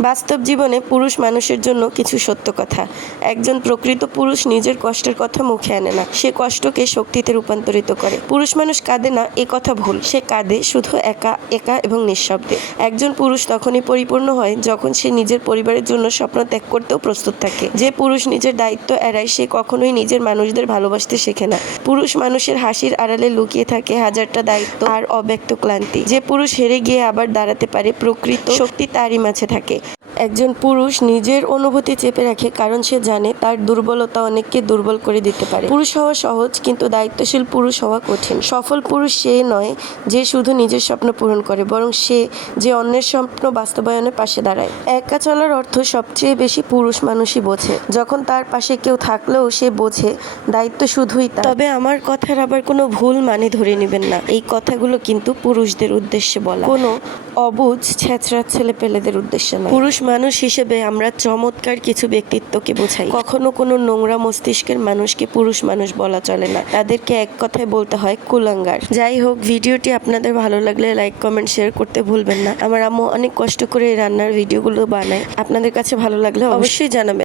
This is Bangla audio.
বাস্তব জীবনে পুরুষ মানুষের জন্য কিছু সত্য কথা। একজন প্রকৃত পুরুষ নিজের কষ্টের কথা মুখে আনে না। সে কষ্টকে শক্তিতে রূপান্তরিত করে। পুরুষ মানুষ কাঁদে না, এ কথা ভুল। সে কাঁদে শুধু একা একা এবং নিঃশব্দে। একজন পুরুষ তখনই পরিপূর্ণ হয় যখন সে নিজের পরিবারের জন্য স্বপ্ন ত্যাগ করতেও প্রস্তুত থাকে। যে পুরুষ নিজের দায়িত্ব এড়ায়, সে কখনোই নিজের মানুষদের ভালোবাসতে শেখে না। পুরুষ মানুষের হাসির আড়ালে লুকিয়ে থাকে হাজারটা দায়িত্ব আর অব্যক্ত ক্লান্তি। যে পুরুষ হেরে গিয়ে আবার দাঁড়াতে পারে, প্রকৃত শক্তি তারই মাঝে থাকে। একজন পুরুষ নিজের অনুভূতি চেপে রাখে কারণ সে জানে তার দুর্বলতা অনেককে দুর্বল করে দিতে পারে। পুরুষ হওয়া সহজ কিন্তু দায়িত্বশীল পুরুষ হওয়া কঠিন। সফল পুরুষ সে নয় যে শুধু নিজের স্বপ্ন পূরণ করে বরং সে যে অন্যের স্বপ্ন বাস্তবায়নের পাশে দাঁড়ায়। একা চলার অর্থ সবচেয়ে বেশি পুরুষ মানুষই বোঝে। যখন তার পাশে কেউ থাকলেও সে বোঝে দায়িত্ব শুধুই তবে আমার কথার আবার কোনো ভুল মানে ধরে নেবেন না। এই কথাগুলো কিন্তু পুরুষদের উদ্দেশ্যে বলা। কোনো অবুঝ ছেঁচড়া ছেলে পেলেদের উদ্দেশ্যে নয়। পুরুষ মানুষ হিসেবে আমরা চমৎকার কিছু ব্যক্তিত্বকে বোঝাই। কখনো কোনো নোংরা মস্তিষ্কের মানুষকে পুরুষ মানুষ বলা চলে না। তাদেরকে এক কথায় বলতে হয় কুলাঙ্গার। যাই হোক, ভিডিওটি আপনাদের ভালো লাগলে লাইক কমেন্ট শেয়ার করতে ভুলবেন না। আমার আম্মু অনেক কষ্ট করে রান্নার ভিডিওগুলো বানায়। আপনাদের কাছে ভালো লাগলে অবশ্যই জানাবেন।